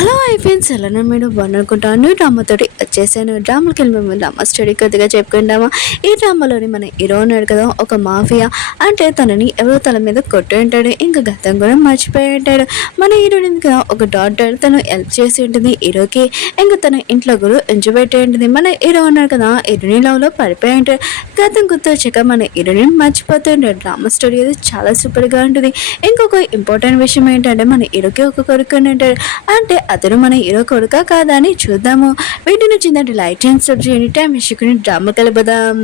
Hello friends, ఎలా మీరు బాగునుకుంటాను. డ్రామాతోటి వచ్చేసాను. డ్రామాకి వెళ్ళి మేము డ్రామా స్టడీ కొద్దిగా చెప్పుకుంటామా. ఈ డ్రామాలోని మన హీరో ఉన్నాడు కదా, ఒక మాఫియా. అంటే తనని ఎవరో తల మీద కొట్టి ఉంటాడు, ఇంకా గతం కూడా మర్చిపోయి ఉంటాడు. మన హీరోని కదా ఒక డాక్టర్ తను హెల్ప్ చేసి ఉంటుంది హీరోకి. ఇంకా తన ఇంట్లో కూడా ఎంజబెట్టి ఉంటుంది. మన హీరో ఉన్నాడు కదా, హీరోని లవ్లో పడిపోయి ఉంటాడు. గతం గుర్తొచ్చాక మన హీరోని మర్చిపోతుంటాడు. డ్రామా స్టడీ అది చాలా సూపర్గా ఉంటుంది. ఇంకొక ఇంపార్టెంట్ విషయం ఏంటంటే, మన హీరోకి ఒక కొడుకు ఉంటాడు. అంటే అతను మన హీరో కొడుకా కాదా అని చూద్దాము. వీటి నచ్చిందంటే లైక్ అండ్ సబ్స్క్రైబ్ చేయండి. టైం ఇచ్చుకుని డ్రామా కలపదాం.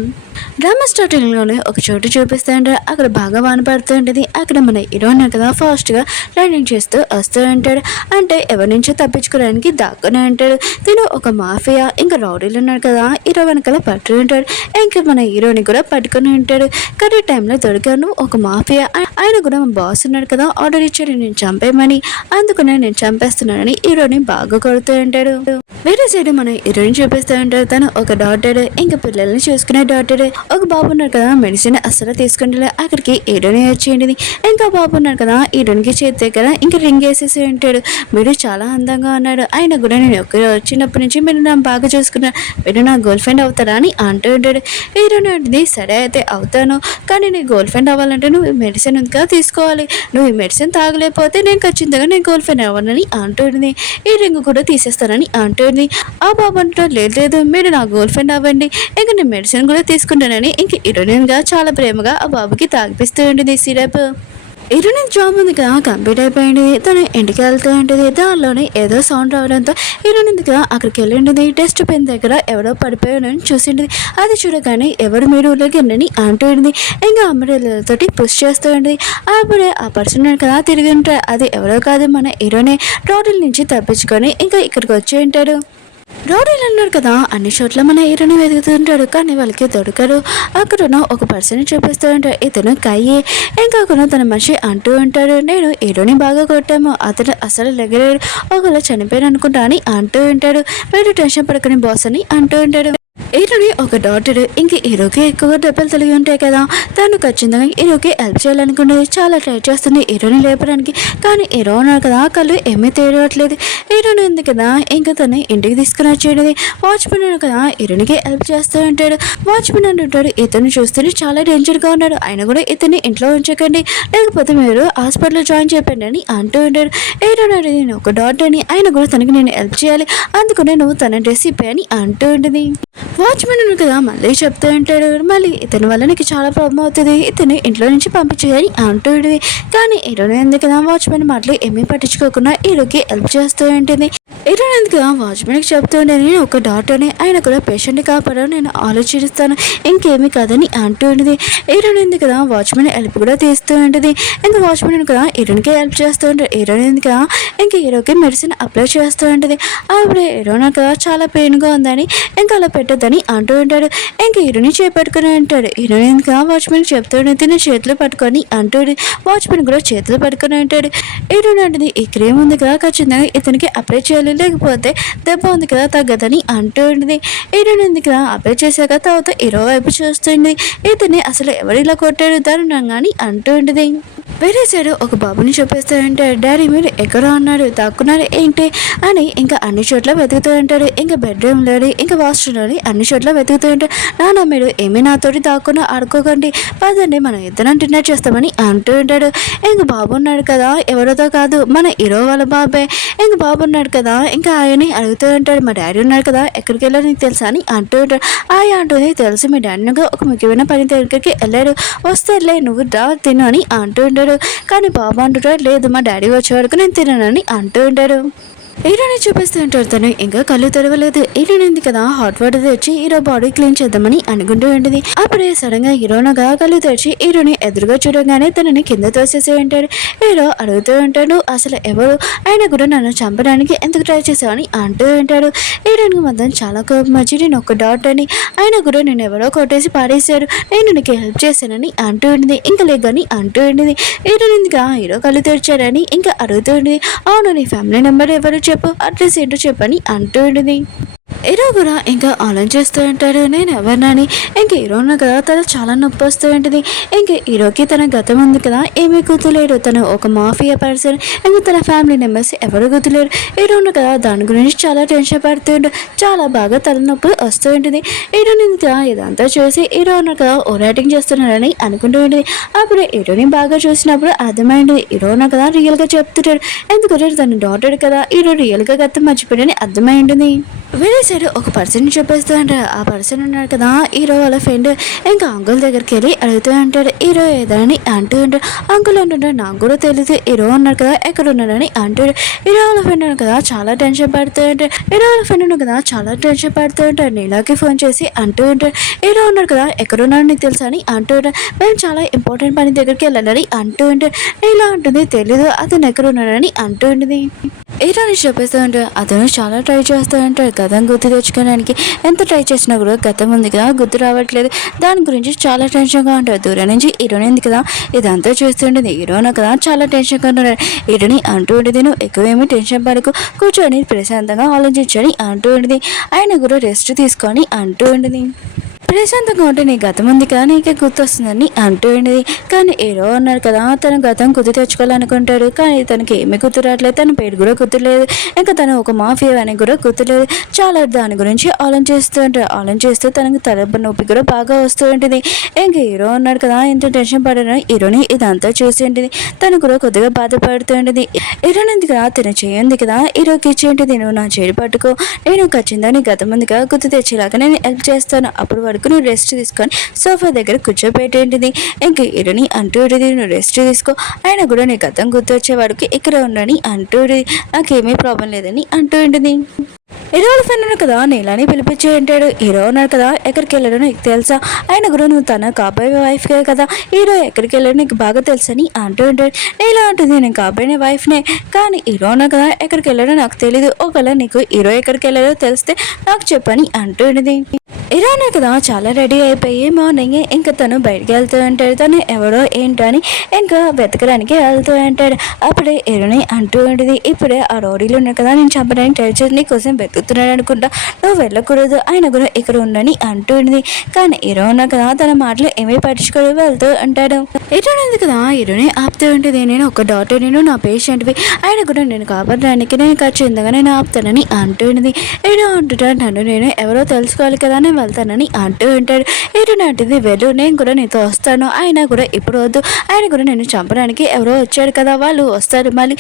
డ్రామా స్టార్టింగ్లోనే ఒక చోటు చూపిస్తూ ఉంటాడు. అక్కడ బాగా వాన పడుతూ ఉంటుంది. అక్కడ మన హీరో కదా ఫాస్ట్గా రైడింగ్ చేస్తూ వస్తూ ఉంటాడు. అంటే ఎవరి నుంచో తప్పించుకోవడానికి దాక్కునే ఉంటాడు. తిను ఒక మాఫియా, ఇంకా రౌడీలు ఉన్నాడు కదా, హీరో వెనకాల పట్టు ఉంటాడు. ఇంకా మన హీరోని కూడా పట్టుకుని ఉంటాడు. కరెక్ట్ టైంలో దొరికాను ఒక మాఫియా. ఆయన కూడా మా బాస్ ఉన్నాడు కదా, ఆర్డర్ ఇచ్చాడు నేను చంపేయమని. అందుకనే నేను చంపేస్తున్నానని హీరోని బాగా కొడుతూ ఉంటాడు. వేరే సైడ్ మన హీరోని చూపిస్తూ ఉంటాడు. తను ఒక డాక్టర్, ఇంకా పిల్లల్ని చూసుకునే డాక్టర్. ఒక బాబు ఉన్నాడు కదా, మెడిసిన్ అస్సలు తీసుకుంటే అక్కడికి హీరోని వచ్చేయండి. ఇంకా బాబు ఉన్నాడు కదా, హీరోనికి చేతి దగ్గర ఇంకా రింగ్ వేసేసి ఉంటాడు. మీరు చాలా అందంగా ఉన్నాడు, ఆయన కూడా నేను చిన్నప్పటి నుంచి మీరు నా బాగా చూసుకున్నాను, మీరు నా గర్ల్ ఫ్రెండ్ అవుతారా అని అంటూ ఉంటాడు. హీరోని అంటుంది, సరే అయితే అవుతాను, కానీ నీ గర్ల్ ఫ్రెండ్ అవ్వాలంటే నువ్వు మెడిసిన్ ఇంకా తీసుకోవాలి. నువ్వు ఈ మెడిసిన్ తాగలేకపోతే నేను ఖచ్చితంగా నేను గర్ల్ ఫ్రెండ్ అవ్వాలని అంటుంది. ఈ రింగ్ కూడా తీసేస్తానని అంటుంది. ఆ బాబు అంటాడు, లేదు మీరు నా గర్ల్ ఫ్రెండ్ అవ్వండి, ఇంకా నేను మెడిసిన్ కూడా తీసుకుంటానని ఇంక హీరోయిన్గా చాలా ప్రేమగా ఆ బాబుకి తాగిపిస్తూ ఉంటుంది సిరప్. హీరోయిన్ జాబ్ ఉంది కదా కంప్లీట్ అయిపోయింది. తను ఇంటికి వెళ్తూ ఉంటుంది. దానిలోనే ఏదో సౌండ్ రావడంతో హీరోయిన్ కదా అక్కడికి వెళ్ళింటుంది. డస్ట్ బిన్ దగ్గర ఎవరో పడిపోయానని చూసింటుంది. అది చూడగానే ఎవరు మీరు ఊళ్ళోకి వెళ్ళని అంటుంది. ఇంకా అమ్మడితోటి పుష్ చేస్తూ ఉంటుంది. అప్పుడే ఆ పర్సన్ కదా తిరిగి ఉంటాడు. అది ఎవరో కాదు, మన హీరోనే రోడ్ల నుంచి తప్పించుకొని ఇంకా ఇక్కడికి వచ్చి ఉంటాడు. రౌడీలు అన్నాడు కదా, అన్ని చోట్ల మన హీరోని వెతుకుతుంటాడు, కానీ వాళ్ళకి దొరకరు. అక్కడున్న ఒక పర్సన్ చూపిస్తూ ఉంటాడు. ఇతను కయ్యి. ఇంకా తన మనిషి అంటూ ఉంటాడు, నేను హీరోని బాగా కొట్టాము, అతను అసలు లెగలేడు, ఒకవేళ చనిపోయాను అనుకుంటా అని అంటూ ఉంటాడు. మీరు టెన్షన్ పడకని బాస్ అని అంటూ ఉంటాడు. హీరోని ఒక డాక్టర్, ఇంక హీరోకి ఎక్కువ దెబ్బలు తెలివి ఉంటాయి కదా, తను ఖచ్చితంగా హీరోకి హెల్ప్ చేయాలనుకున్నది. చాలా ట్రై చేస్తుంది హీరోని లేపడానికి, కానీ హీరో ఉన్నారు కదా కళ్ళు ఏమీ తెలియట్లేదు. హీరోని ఉంది కదా, ఇంకా తను ఇంటికి తీసుకుని వచ్చేది. వాచ్మెన్ కదా హీరోనికి హెల్ప్ చేస్తూ ఉంటాడు. వాచ్మెన్ అంటుంటాడు, ఇతను చూస్తే చాలా డేంజర్గా ఉన్నాడు, ఆయన కూడా ఇతన్ని ఇంట్లో ఉంచకండి, లేకపోతే మీరు హాస్పిటల్లో జాయిన్ చెప్పండి అని అంటూ ఉంటాడు. హీరోని నేను ఒక డాక్టర్ని, ఆయన కూడా తనకి నేను హెల్ప్ చేయాలి, అందుకనే నువ్వు తన డ్రెస్ ఇప్పి అని అంటూ ఉంటుంది. వాచ్మెన్ కదా మళ్ళీ చెప్తూ ఉంటాడు, మళ్ళీ ఇతని వల్ల నీకు చాలా ప్రాబ్లం అవుతుంది, ఇతను ఇంట్లో నుంచి పంపించేయాలి అంటూ ఉంటుంది. కానీ హీరోయిన్ ఎందుకు కదా వాచ్మెన్ మాటలు ఏమీ పట్టించుకోకుండా హీరోకి హెల్ప్ చేస్తూ ఉంటుంది. హీరోయిన్ ఎందుకు వాచ్మెన్కి చెప్తూ ఉండే, నేను ఒక డాక్టర్ని, ఆయన కూడా పేషెంట్ని కాపాడని నేను ఆలోచిస్తాను, ఇంకేమీ కాదని అంటూ ఉంటుంది. హీరోయిన్ ఎందుకు కదా వాచ్మెన్ హెల్ప్ కూడా తీస్తూ ఉంటుంది. ఇంకా వాచ్మెన్ కదా హీరోయిన్కి హెల్ప్ చేస్తూ ఉంటాడు. హీరోయిన్ ఎందుకు కదా ఇంకా హీరోకి మెడిసిన్ అప్లై చేస్తూ ఉంటుంది. అప్పుడు హీరోయిన్ కదా చాలా పెయిన్గా ఉందని ఇంకా అలా పెట్టద్దని అంటూ ఉంటాడు. ఇంకా హీరోని చేపట్టుకుని ఉంటాడు. హీరోయిన్ ఇంకా వాచ్మెన్ చెప్తాడు, తిని చేతులు పట్టుకొని అంటాడు. వాచ్మెన్ కూడా చేతులు పట్టుకుని ఉంటాడు. హీరోయిన్ అంటుంది, ఈ క్రీమ్ ఉంది కదా ఖచ్చితంగా ఇతనికి అప్లై చేయాలి, లేకపోతే దెబ్బ ఉంది కదా తగ్గదని అంటూ ఉంటుంది. హీరోయిన్ ఉంది కదా అప్లై చేశాక తర్వాత హీరో వైపు చూస్తుంది. ఇతన్ని అసలు ఎవరిలా కొట్టాడు దారుణంగా అంటూ ఉంటుంది. వేరే సైడ్ ఒక బాబుని చూపిస్తూ ఉంటాడు. డాడీ మీరు ఎక్కడ ఉన్నాడు, దాక్కున్నారు ఏంటి అని ఇంకా అన్ని చోట్ల వెతుకుతూ ఉంటాడు. ఇంకా బెడ్రూమ్లోని ఇంకా వాష్రూమ్లోని అన్ని చోట్ల వెతుకుతూ ఉంటాడు. నాన్న మీరు ఏమీ నాతోటి దాక్కున్నా ఆడుకోకండి, పదండి మనం ఇద్దరం డిన్నర్ చేస్తామని అంటూ ఉంటాడు. ఇంక బాబు ఉన్నాడు కదా, ఎవరితో కాదు మన హీరో వాళ్ళ బాబే. ఇంక బాబు ఉన్నాడు కదా, ఇంకా ఆయన్ని అడుగుతూ ఉంటాడు, మా డాడీ ఉన్నాడు కదా ఎక్కడికి వెళ్ళారు నీకు తెలుసా అని అంటూ ఉంటాడు. ఆయా అంటుంది, తెలుసు మీ డాడీగా ఒక ముఖ్యమైన పని దగ్గరికి వెళ్ళాడు, వస్తేలే నువ్వు రా తిను అని అంటూ ఉంటాడు. కానీ బాబు అంటుంటాడు, లేదు మా డాడీ వచ్చే వరకు నేను తిననని అంటూ ఉంటాడు. హీరోని చూపిస్తూ ఉంటాడు. తను ఇంకా కళ్ళు తెరవలేదు. హీరోయిన్ ఉంది కదా హాట్ వాటర్ తెచ్చి హీరో బాడీ క్లీన్ చేద్దామని అనుకుంటూ ఉంటుంది. అప్పుడే సడన్ గా హీరోనగా కళ్ళు తెచ్చి హీరోని ఎదురుగా చూడగానే తనని కింద తోసేసి ఉంటాడు. హీరో అడుగుతూ ఉంటాడు, అసలు ఎవరు, ఆయన కూడా నన్ను చంపడానికి ఎందుకు ట్రై చేసావని అంటూ ఉంటాడు. హీరోయిన్ మొత్తం చాలా కోపం వచ్చి, నేను ఒక డాక్టర్ని, ఆయన కూడా నేను ఎవరో కొట్టేసి పాడేశాడు, నేను నీకు హెల్ప్ చేశానని అంటూ ఉంటుంది. ఇంకా లేదని అంటూ ఉంటుంది. హీరోయిన్ ఇంకా హీరో కళ్ళు తెరిచారని ఇంకా అడుగుతూ ఉంటుంది. అవును నీ ఫ్యామిలీ నెంబర్ ఎవరు చెప్పు, అడ్రస్ ఏంటో చెప్పని అంటూ ఉంటుంది. హీరో కూడా ఇంకా ఆలోచిస్తూ ఉంటాడు నేను ఎవరినని. ఇంక హీరో ఉన్న కదా తను చాలా నొప్పి వస్తూ ఉంటుంది. ఇంక హీరోకి తన గతం ఉంది కదా ఏమీ గుర్తులేడు. తను ఒక మాఫియా పర్సన్. ఇంక తన ఫ్యామిలీ మెంబర్స్ ఎవరు గుర్తులేరు. హీరో ఉన్న కదా దాని గురించి చాలా టెన్షన్ పడుతుండు. చాలా బాగా తలనొప్పి వస్తూ ఉంటుంది. హీరోని ఇదంతా చూసి హీరో ఉన్న కదా ఓవర్ చేస్తున్నాడని అనుకుంటూ ఉంటుంది. అప్పుడు హీరోని బాగా చూసినప్పుడు అర్థమైంది హీరో ఉన్న కదా రియల్గా చెప్తున్నాడు. ఎందుకంటే తన డాటర్ కదా హీరో రియల్గా గతం మర్చిపోయాడని అర్థమై ఉంటుంది. వేరే సైడ్ ఒక పర్సన్ చెప్పేస్తూ అంటారు. ఆ పర్సన్ ఉన్నాడు కదా హీరో వాళ్ళ ఫ్రెండ్. ఇంకా అంకుల్ దగ్గరికి వెళ్ళి అడుగుతూ అంటాడు హీరో ఏదని అంటూ ఉంటాడు. అంకుల్ అంటుంటాడు నాకు కూడా తెలియదు హీరో ఉన్నాడు కదా ఎక్కడ ఉన్నాడని అంటాడు. హీరో వాళ్ళ ఫ్రెండ్ ఉన్నాడు కదా చాలా టెన్షన్ పడుతూ ఉంటాడు. హీరో వాళ్ళ ఫ్రెండ్ ఉన్నాడు కదా చాలా టెన్షన్ పడుతూ ఉంటాడు. నీలాకి ఫోన్ చేసి అంటూ ఉంటాడు హీరో ఉన్నాడు కదా ఎక్కడున్నాడు నీకు తెలుసా అని అంటూ ఉంటాడు. మేము చాలా ఇంపార్టెంట్ పని దగ్గరికి వెళ్ళాలని అంటూ ఉంటాడు. ఇలా ఉంటుంది తెలీదు అతను ఎక్కడ ఉన్నాడని అంటూ ఉంటుంది. హీరోని చెప్పేస్తూ ఉంటాడు. అతను చాలా ట్రై చేస్తూ ఉంటాడు గతం గుర్తు తెచ్చుకోవడానికి. ఎంత ట్రై చేసినా కూడా గతం ఉంది కదా గుర్తు రావట్లేదు. దాని గురించి చాలా టెన్షన్గా ఉంటాడు. దూరం నుంచి హీరోని ఉంది కదా ఇదంతా చూస్తుంటుంది. హీరోని కదా చాలా టెన్షన్గా ఉన్నాడు. హీరోని అంటూ ఉండేది నువ్వు ఎక్కువేమీ టెన్షన్ పడకు కూర్చొని ప్రశాంతంగా ఆలోచించని అంటూ ఉండేది. ఆయన కూడా రెస్ట్ తీసుకొని అంటూ ఉండేది. ప్రశాంతంగా ఉంటే నీ గతం ఉంది కదా నీకే గుర్తొస్తుందని అంటూ ఉండేది. కానీ హీరో అన్నారు కదా తన గతం గుర్తు తెచ్చుకోవాలనుకుంటాడు. కానీ తనకి ఏమీ గుర్తు రావట్లేదు. తన పేరు కూడా గుర్తులేదు. ఇంకా తను ఒక మాఫియా అని కూడా గుర్తులేదు. చాలా దాని గురించి ఆలోచిస్తూ ఉంటాడు. ఆలోచిస్తూ తనకు తల నొప్పి కూడా బాగా వస్తూ ఉంటుంది. ఇంకా హీరో అన్నాడు కదా ఇంత టెన్షన్ పడడం హీరోని ఇదంతా చూసి ఉంటుంది. తను కూడా కొద్దిగా బాధపడుతూ ఉంటుంది. హీరోని ఉంది కదా తను చేయంది కదా హీరోకి ఇచ్చి ఉంటుంది. నువ్వు నా చేయి పట్టుకో నేను ఖచ్చితంగా నీ గతం ఉంది కదా గుర్తు తెచ్చేలాగా నేను హెల్ప్ చేస్తాను. అప్పుడు వరకు నువ్వు రెస్ట్ తీసుకొని సోఫా దగ్గర కూర్చోబెట్టేంటిది. ఇంక హీరోని అంటూ ఉంటుంది నువ్వు రెస్ట్ తీసుకో ఆయన కూడా నీ గతం గుర్తొచ్చే వాడికి ఇక్కడ ఉండని అంటూ నాకేమీ ప్రాబ్లం లేదని అంటూ ఉంటుంది. హీరో ఫ్రెండ్ కదా నీలాని పిలిపించి ఉంటాడు. హీరో ఉన్నాడు కదా ఎక్కడికి వెళ్ళాడో నీకు తెలుసా ఆయన కూడా నువ్వు తన కాబోయే వైఫ్కే కదా హీరో ఎక్కడికి వెళ్ళాడో నీకు బాగా తెలుసని అంటూ ఉంటాడు. నీలా ఉంటుంది నేను కాబోయే వైఫ్నే కానీ హీరో ఉన్నా కదా ఎక్కడికి వెళ్ళాడో నాకు తెలీదు. ఒకవేళ నీకు హీరో ఎక్కడికి వెళ్ళాడో తెలిస్తే నాకు చెప్పని అంటూ ఉంటుంది. హీరో ఉన్నా కదా చాలా రెడీ అయిపోయి మార్నింగ్ ఇంకా తను బయటికి వెళ్తూ ఉంటాడు. తను ఎవడో ఏంటని ఇంకా వెతకడానికి వెళ్తూ ఉంటాడు. అప్పుడే హీరోని అంటూ ఉంటుంది ఇప్పుడే ఆ రౌడీలు ఉన్నాయి కదా నేను చంపడానికి ట్రై చేసి నీ కోసం వెతుకుతున్నాడు అనుకుంటా నువ్వు వెళ్ళకూడదు ఆయన కూడా ఇక్కడ ఉండని అంటూ ఉంది. కానీ హీరో ఉన్నా కదా తన మాటలు ఏమీ పట్టించుకొని వెళ్తూ ఉంటాడు. హీరో ఉంది కదా హీరోని ఆపుతూ ఉంటుంది నేను ఒక డాక్టర్ నేను నా పేషెంట్వి ఆయన కూడా నేను కాపాడడానికి నేను ఖచ్చితంగా నేను ఆపుతానని అంటూ ఉంది. హీరో అంటుంటాడు నన్ను నేను ఎవరో తెలుసుకోవాలి కదా నేను వెళ్తానని అంటూ ఉంటాడు. హీరో అంటుంది వెళ్ళు నేను కూడా నీతో వస్తాను ఆయన కూడా ఇప్పుడు వద్దు ఆయన కూడా నేను చంపడానికి ఎవరో వచ్చాడు కదా వాళ్ళు వస్తారు మళ్ళీ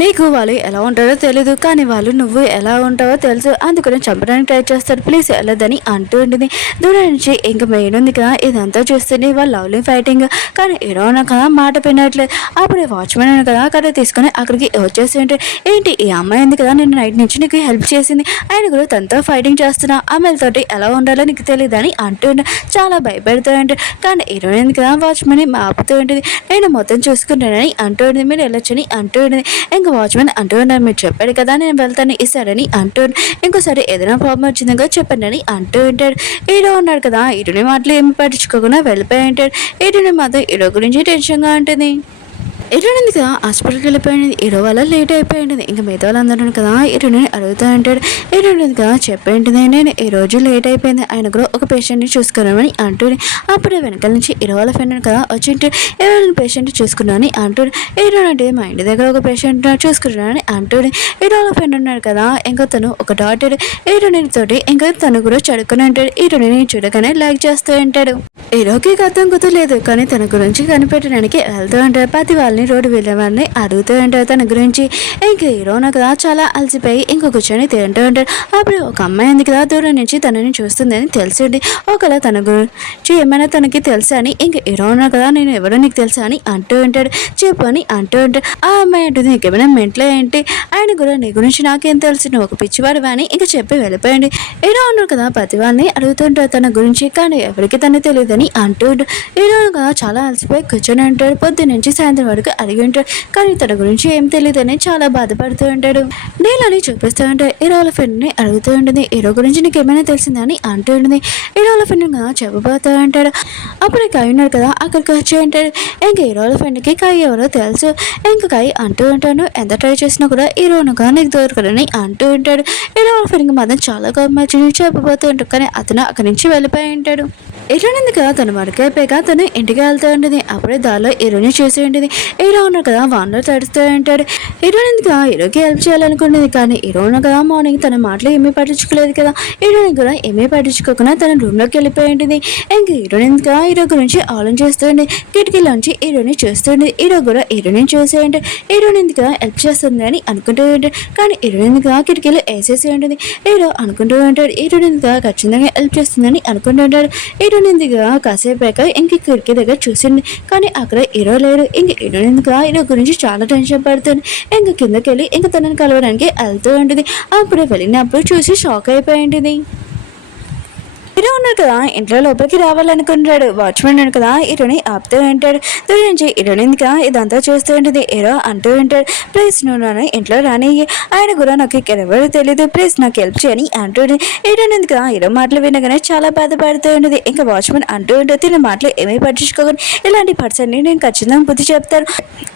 నీకు వాళ్ళు ఎలా ఉంటారో తెలీదు కానీ వాళ్ళు నువ్వు ఎలా ఉంటావో తెలుసు అందుకని చంపడానికి ట్రై చేస్తారు ప్లీజ్ వెళ్ళదని అంటూ ఉంటుంది. దూరం నుంచి ఇంకా మెయిన్ ఉంది కదా ఇదంతా చూస్తుంది వాళ్ళు లవ్లీ ఫైటింగ్ కానీ హీరో కదా మాట పినట్లేదు. అప్పుడే వాచ్మెన్ అని కదా కథ తీసుకొని అక్కడికి వచ్చేసి ఉంటే ఏంటి ఈ అమ్మాయి ఉంది కదా నేను నైట్ నుంచి నీకు హెల్ప్ చేసింది ఆయన కూడా తనతో ఫైటింగ్ చేస్తున్నా అమ్మాయిలతోటి ఎలా ఉండాలో నీకు తెలియదు అని అంటూ చాలా భయపెడుతూ ఉంటాడు. కానీ హీరో ఉంది కదా వాచ్మెన్ ఆపుతూ ఉంటుంది నేను మొత్తం చూసుకుంటానని అంటూ ఉంటుంది మీరు వెళ్ళొచ్చని అంటూ ఉంటుంది. ఇంకా వాచ్మెన్ అంటూ ఉన్నారు మీరు చెప్పాడు కదా నేను వెళ్తాను ఇస్తారని అంటూ ఇంకోసారి ఏదైనా ప్రాబ్లం వచ్చిందిగా చెప్పండి అని అంటూ ఉంటాడు. హీరో ఉన్నాడు కదా హీరోని మాటలు ఏమి పట్టించుకోకుండా వెళ్ళిపోయి ఉంటాడు. హీరోని మాత్రం హీరో గురించి టెన్షన్గా ఉంటుంది. హీరోయిన్ కదా హాస్పిటల్కి వెళ్ళిపోయింది. హీరో వల్ల లేట్ అయిపోయింది. ఇంకా మిగతా వాళ్ళందరూ కదా హీరోని అడుగుతూ ఉంటాడు. హీరోయిన్ కదా చెప్పేంటిది నేను ఈ రోజు లేట్ అయిపోయింది ఆయన కూడా ఒక పేషెంట్ని చూసుకున్నామని అంటూనే అప్పుడే వెనకాల నుంచి హీరో వాళ్ళ ఫ్రెండ్ కదా వచ్చింటే హీరోయిన్ పేషెంట్ చూసుకున్నాను అంటూ హీరోయిన్ అంటే మా ఇంటి దగ్గర ఒక పేషెంట్ చూసుకున్నానని అంటూనే హీరో వాళ్ళ ఫ్రెండ్ ఉన్నాడు కదా ఇంకా తను ఒక డాక్టర్ హీరోయిన్ తోటి ఇంకా తను కూడా చదువుకుని ఉంటాడు. హీరోయిన్ చూడగానే లైక్ చేస్తూ ఉంటాడు. హీరోకి గతం గుర్తులేదు కానీ తన గురించి కనిపెట్టడానికి వెళ్తూ ఉంటాడు. ప్రతి వాళ్ళని రోడ్డు వెళ్ళేవాడిని అడుగుతూ ఉంటాడు తన గురించి. ఇంక హీరోన కదా చాలా అలసిపోయి ఇంకో కూర్చొని తింటూ ఉంటాడు. అప్పుడు ఒక అమ్మాయి ఉంది కదా దూరం నుంచి తనని చూస్తుందని తెలిసింది. ఒకవేళ తన గురించి ఏమైనా తనకి తెలుసా అని ఇంక హీరోన కదా నేను ఎవరో నీకు తెలుసా అని అంటూ ఉంటాడు. చెప్పు అని అంటూ ఉంటాడు. ఆ అమ్మాయి అంటుంది నీకేమైనా మెంట్లో ఏంటి ఆయన కూడా నీ గురించి నాకేం తెలుసు నువ్వు ఒక పిచ్చివాడు అని ఇంకా చెప్పి వెళ్ళిపోయండి. హీరో ఉన్నారు కదా ప్రతి వాళ్ళని అడుగుతుంటాడు తన గురించి కానీ ఎవరికి తను తెలియదని అంటూ హీరో కదా చాలా అలసిపోయి కూర్చొని ఉంటాడు. పొద్దు నుంచి సాయంత్రం వరకు అడిగి ఉంటాడు. కానీ తన గురించి ఏం తెలియదని చాలా బాధపడుతూ ఉంటాడు. నీళ్ళని చూపిస్తూ ఉంటాడు. హీరో వాళ్ళ ఫ్రెండ్ని అడుగుతూ ఉంటుంది, హీరో గురించి నీకు ఏమైనా తెలిసిందని అంటూ ఉంటుంది. హీరో వాళ్ళ ఫ్రెండ్ చెప్పబోతూ ఉంటాడు. అప్పుడు కాయ ఉన్నాడు కదా, అక్కడికి వచ్చి ఉంటాడు. ఇంక హీరో వాళ్ళ ఫ్రెండ్కి కాయ ఎవరో తెలుసు. ఇంక కాయ అంటూ ఉంటాను, ఎంత ట్రై చేసినా కూడా హీరోనుగా నీకు దొరకదని అంటూ ఉంటాడు. హీరో వాళ్ళ ఫ్రెండ్కి మాత్రం చాలా కోపం వచ్చి చెప్పబోతూ ఉంటాడు. కానీ అతను అక్కడి నుంచి వెళ్ళిపోయి ఉంటాడు. హీరోనిందుగా తను వరకైపోయాక తను ఇంటికి వెళ్తూ ఉంటుంది. అప్పుడే దారిలో హీరోని చూసి ఉంటుంది. హీరో ఉన్నాడు కదా, వానలో తడుస్తూ ఉంటాడు. హీరోనిందుగా హీరోకి హెల్ప్ చేయాలనుకుంటుంది. కానీ హీరో ఉన్న కదా మార్నింగ్ తన మాటలు ఏమీ పట్టించుకోలేదు కదా. హీరోని కూడా ఏమీ పట్టించుకోకుండా తన రూమ్లోకి వెళ్ళిపోయి ఉంటుంది. ఇంక హీరోనిందుగా హీరో గురించి ఆలోచిస్తుంది. కిటికీలోంచి హీరోని చూస్తుంది. హీరో కూడా హీరోని చూసి అంటే హీరోనిందుగా హెల్ప్ చేస్తుంది అని అనుకుంటూ ఉంటాడు. కానీ హీరోనిందుగా కిటికీలో వేసేసి ఉంటుంది. హీరో అనుకుంటూ ఉంటాడు, హీరోనిందుగా ఖచ్చితంగా హెల్ప్ చేస్తుందని అనుకుంటూ ఉంటాడు. హీరోనిందుగా కాసేపాక ఇంక కిటికీ దగ్గర చూసింది. కానీ అక్కడ హీరో లేడు. ఇంక హీరోనిందుగా హీరో గురించి చాలా టెన్షన్ పడుతుంది. ఇంక కిందకి వెళ్ళి ఇంక తనని కలవడానికి వెళ్తూ ఉంటుంది. అప్పుడే వెళ్ళినప్పుడు చూసి షాక్ అయిపోయి ఉంటుంది. హీరో ఉన్నాడు కదా, ఇంట్లో లోపలికి రావాలనుకుంటాడు. వాచ్మెన్ ఉన్నాడు కదా, హీరోని ఆపుతూ ఉంటాడు. దూరం నుంచి హీరోనిందుగా ఇదంతా చూస్తూ ఉంటుంది. హీరో అంటూ ఉంటాడు, ప్లీజ్ నువ్వు నన్ను ఇంట్లో రాని, ఆయన కూడా నాకు ఎవరు తెలీదు, ప్లీజ్ నాకు హెల్ప్ చేయని అంటుంది. హీరోనిందుగా హీరో మాటలు వినగానే చాలా బాధపడుతూ ఉంటుంది. ఇంకా వాచ్మెన్ అంటూ ఉంటుంది, తిన మాటలు ఏమీ పట్టించుకోగానే ఇలాంటి పర్సన్ని నేను ఖచ్చితంగా బుద్ధి చెప్తాను,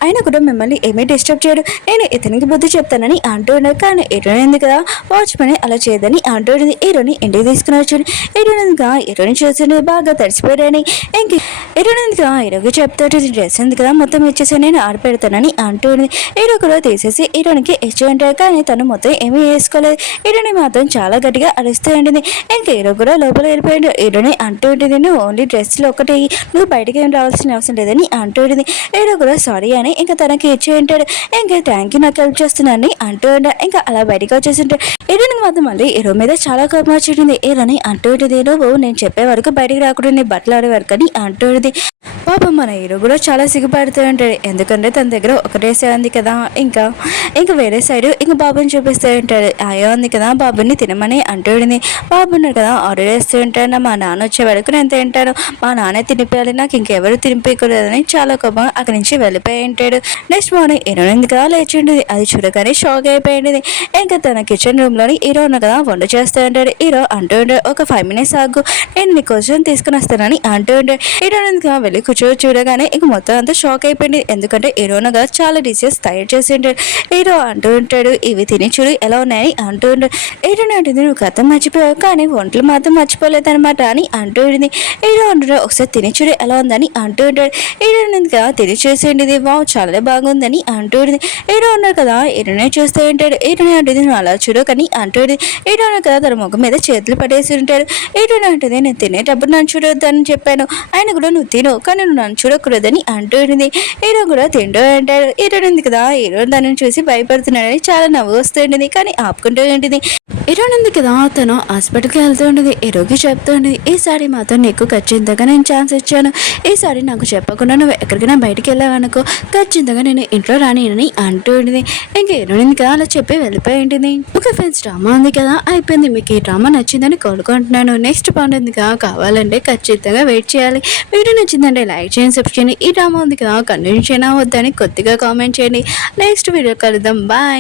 ఆయన కూడా మిమ్మల్ని ఏమీ డిస్టర్బ్ చేయడు, నేను ఇతనికి బుద్ధి చెప్తానని అంటూ ఉన్నాడు. కానీ హీరోనింది కదా, వాచ్మెన్ అలా చేయదని అంటూ ఉంటుంది. హీరోని ఇంటికి తీసుకుని వచ్చాడు. హీరోనిందుగా హీరోని చూసి బాగా తడిసిపోయాడని ఇంక హీరోనిందుగా హీరోకి చెప్తాడు, డ్రెస్ ఉంది కదా మొత్తం ఇచ్చేసి నేను ఆడపెడతానని అంటుంది. హీరో కూడా తీసేసి హీరోనికి ఇచ్చి ఉంటాడు. కానీ తను మొత్తం ఏమీ వేసుకోలేదు. హీరోని మాత్రం చాలా గట్టిగా అరుస్తూ ఉంటుంది. ఇంక హీరో కూడా లోపల వెళ్ళిపోయాడు. హీరోని అంటూ ఉంటుంది, నువ్వు ఓన్లీ డ్రెస్లో ఒకటి, నువ్వు బయటకి ఏం రావాల్సిన అవసరం లేదని అంటూ ఉంటుంది. హీరో కూడా సారీ అని ఇంకా తనకి ఇచ్చి ఉంటాడు. ఇంకా థ్యాంక్ యూ నాకు హెల్ప్ చేస్తున్నాను అంటూ ఉంటాడు. ఇంకా అలా బయటకు వచ్చేసి ఉంటాడు. హీరోనికి మాత్రం మళ్ళీ హీరో మీద చాలా కోపం వచ్చింది. హీరోని అంటూ ఉంటుంది, నువ్వు నేను చెప్పే వరకు బయటికి రాకుండా నీ బట్టలు ఆడే వరకు అని అంటుంది. పాపం మన హీరో కూడా చాలా సిగ్గుపడుతూ ఉంటాడు. ఎందుకంటే తన దగ్గర ఒకటే ఉంది కదా, ఇంకా వేరే సైడ్ ఇంకా బాబుని చూపిస్తూ ఉంటాడు. అయ్యో ఉంది కదా, బాబుని తినమని అంటుంది. బాబు ఉన్నాడు కదా, ఆర్డర్ వేస్తూ ఉంటాడు. మా నాన్న వచ్చే వరకు నేను తింటాను, మా నాన్న తినిపించాలి, నాకు ఇంకెవరు తినిపించకూడదని చాలా కోపం అక్కడి నుంచి వెళ్ళిపోయి ఉంటాడు. నెక్స్ట్ మార్నింగ్ హీరో ఉంది కదా లేచి ఉంటుంది. అది చూడగానే షాక్ అయిపోయింది. ఇంకా తన కిచెన్ రూమ్లోని హీరో ఉన్న కదా వంట చేస్తూ ఉంటాడు. హీరో అంటూ ఉంటాడు, ఒక 5 minutes ఆగు, నేను నీ కోసం తీసుకుని వస్తానని అంటూ ఉంటాడు. హీరోయిన్గా వెళ్ళి చూడగానే ఇంక మొత్తం అంతా షాక్ అయిపోయింది. ఎందుకంటే హీరోనగా చాలా డిషెస్ తయారు చేసి ఉంటాడు. హీరో అంటూ ఉంటాడు, ఇవి తిని చూడు ఎలా ఉన్నాయని అంటూ ఉంటాడు. హీరోని అంటుంది, నువ్వు కథ మర్చిపోయావు కానీ వంటలు మాత్రం మర్చిపోలేదనమాట అని అంటూ ఉంటుంది. హీరో అంటాడు, ఒకసారి తిని చూడు ఎలా ఉందని అంటూ ఉంటాడు. హీరోయిన్గా తిని చూసేయండి, వావ్ చాలా బాగుందని అంటూ ఉంటుంది. హీరో ఉన్నారు కదా, హీరోనే చూస్తూ ఉంటాడు. హీరోని అంటుంది, నువ్వు అలా చూడు కానీ అంటూ ఉంటుంది. హీరో ఉన్నారు కదా, తన ముఖం మీద చేతులు పడేసి ఉంటాడు. హీరోని అంటుంది, నేను తినేటప్పుడు నన్ను చూడొద్దని చెప్పాను, ఆయన కూడా నువ్వు తిను కానీ నువ్వు నన్ను చూడకూడదని అంటూ ఉంటుంది. హీరో కూడా తింటూ అంటాడు. హీరోయిన్ ఉంది కదా, హీరో దానిని చూసి భయపడుతున్నాడని చాలా నవ్వు వస్తూ ఉంటుంది. కానీ ఆపుకుంటూ ఉంటుంది. హీరోయిన్ ఉంది కదా, తను హాస్పిటల్కి వెళ్తూ ఉంటుంది. హీరోకి చెప్తూ ఉంటుంది, ఈసారి మాత్రం నీకు ఖచ్చితంగా నేను ఛాన్స్ ఇచ్చాను, ఈసారి నాకు చెప్పకుండా నువ్వు ఎక్కడికైనా బయటికి వెళ్ళావనుకో ఖచ్చితంగా నేను ఇంట్లో రాని అని అంటూ ఉంటుంది. ఇంక హీరోయిన్ కదా అలా చెప్పి వెళ్ళిపోయి ఉంటుంది. ఓకే ఫ్రెండ్స్, డ్రామా ఉంది కదా అయిపోయింది. మీకు ఈ డ్రామా నచ్చిందని కోరుకుంటున్నాను. నెక్స్ట్ పార్ట్ ఉంది కదా, కావాలంటే ఖచ్చితంగా వెయిట్ చేయాలి. వీడియో నచ్చిందంటే లైక్ చేయండి, సబ్స్క్రైబ్ చేయండి. ఈ డ్రామా ఉంది కదా కంటిన్యూ చేయనా వద్దని కొద్దిగా కామెంట్ చేయండి. నెక్స్ట్ వీడియో కలుద్దాం. బాయ్.